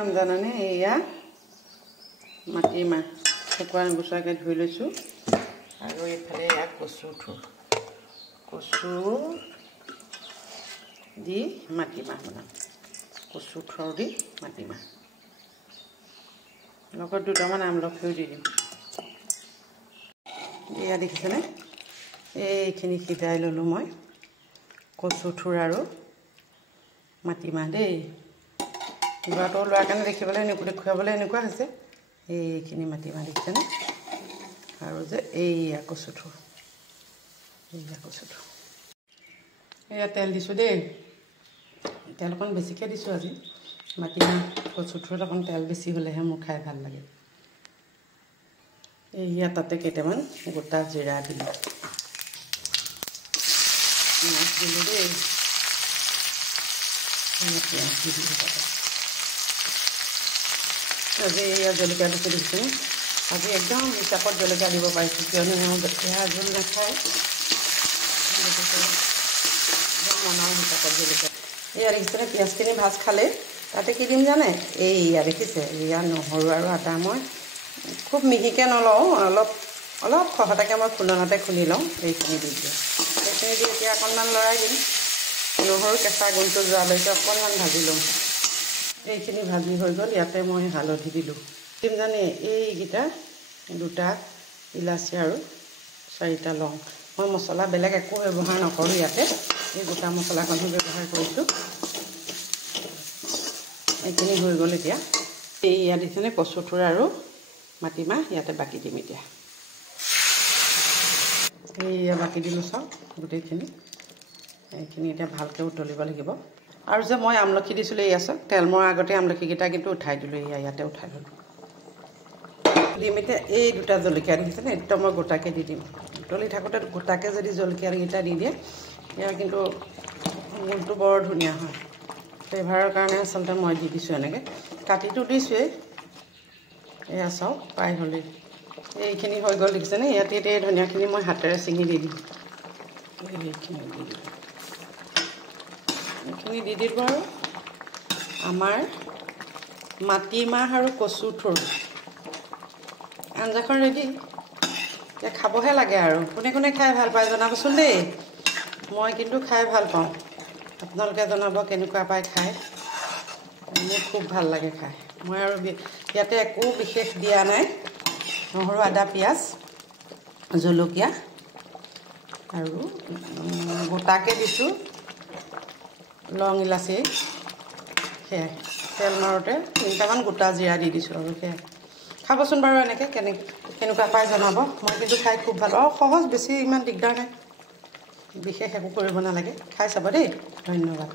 বনাম জানানে এয়া মাটিমাহ শুকান গুচাকে ধুই লৈছোঁ আৰু এইফালে এয়া কচু থুৰ কচু দি মাটিমাহ বনাম কচু থুৰ দি মাটিমাহ লগত দুটামান আমলখিও দি দিম এয়া দেখিছেনে এইখিনি সিজাই ল'লোঁ মই কচু থুৰ আৰু মাটিমাহ দেই ল'ৰাটো লোৱাৰ কাৰণে দেখিবলৈ দেখুৱাবলৈ এনেকুৱা হৈছে এইখিনি মাটিমাহ দেখিছেনে আৰু যে এইয়া কচু থুৰ এয়া তেল দিছোঁ দেই তেল অকণ বেছিকৈ দিছোঁ আজি মাটিমাহ কচু থুৰত অকণ তেল বেছি হ'লেহে মোৰ খাই ভাল লাগে এয়া তাতে কেইটামান গোটা জিৰা দিলোঁ পিঁয়াজ দিলোঁ দেই পিঁয়াজ দি দিলোঁ তাতে আজি এয়া জলকীয়া দিছোঁ দেখিছেনে আজি একদম হিচাপত জলকীয়া দিব পাৰিছোঁ কিয়নো এয়া জোল নাখায় একদম মনৰ হিচাপত জলকীয়া এয়া দেখিছেনে পিঁয়াজখিনি ভাজ খালে তাতে কি দিম জানে এইয়া দেখিছে এয়া নহৰু আৰু আদা মই খুব মিহিকৈ নলওঁ অলপ খহটাকৈ মই খুন্দনাতে খুন্দি লওঁ এইখিনি দি দিওঁ সেইখিনি দি এতিয়া অকণমান লৰাই দিম নহৰু কেঁচা গোন্ধটো যোৱালৈকে অকণমান ভাজি লওঁ এইখিনি ভাজি হৈ গ'ল ইয়াতে মই হালধি দিলোঁ দিম জানে এইকেইটা দুটা ইলাচি আৰু 4টা লং মই মছলা বেলেগ একো ব্যৱহাৰ নকৰোঁ ইয়াতে এই গোটা মছলাকণহে ব্যৱহাৰ কৰিছোঁ এইখিনি হৈ গ'ল এতিয়া এয়া দিছেনে কচু থুৰ আৰু মাটিমাহ ইয়াতে বাকি দিম এতিয়া এয়া বাকি দিলোঁ চাওক গোটেইখিনি এইখিনি এতিয়া ভালকৈ উতলিব লাগিব আৰু যে মই আমলখি দিছিলোঁ এয়া চাওক তেল মৰাৰ আগতে আমলখিকেইটা কিন্তু উঠাই দিলোঁ ইয়াতে উঠাই ল'লোঁ দিম এতিয়া এই দুটা জলকীয়া দেখিছেনে একদম মই গোটাকৈ দি দিম উতলি থাকোঁতে গোটাকৈ যদি জলকীয়াকেইটা দি দিয়ে ইয়াৰ কিন্তু গোন্ধটো বৰ ধুনীয়া হয় ফ্লেভাৰৰ কাৰণে আচলতে মই দি দিছোঁ এনেকৈ কাটিটো দিছোঁৱেই এয়া চাওক প্ৰায় হ'লেই এইখিনি হৈ গ'ল দেখিছেনে ইয়াতে এই ধনিয়াখিনি মই হাতেৰে ছিঙি দি দিম এইখিনি দি দিলোঁ আৰু আমাৰ মাটিমাহ আৰু কচু থুৰ আঞ্জাখন ৰেডি এতিয়া খাবহে লাগে আৰু কোনে কোনে খাই ভাল পায় জনাবচোন দেই মই কিন্তু খাই ভাল পাওঁ আপোনালোকে জনাব কেনেকুৱা পায় খাই মোৰ খুব ভাল লাগে খাই মই আৰু ইয়াতে একো বিশেষ দিয়া নাই নহৰু আদা পিঁয়াজ জলকীয়া আৰু গোটাকৈ দিছোঁ লং ইলাচি সেয়াই তেল মাৰোঁতে 3টামান গোটা জিৰা দি দিছোঁ আৰু সেয়াই খাবচোন বাৰু এনেকৈ কেনেকুৱা পায় জনাব মই কিন্তু খাই খুব ভাল পাওঁ সহজ বেছি ইমান দিগদাৰ নাই বিশেষ একো কৰিব নালাগে খাই চাব দেই ধন্যবাদ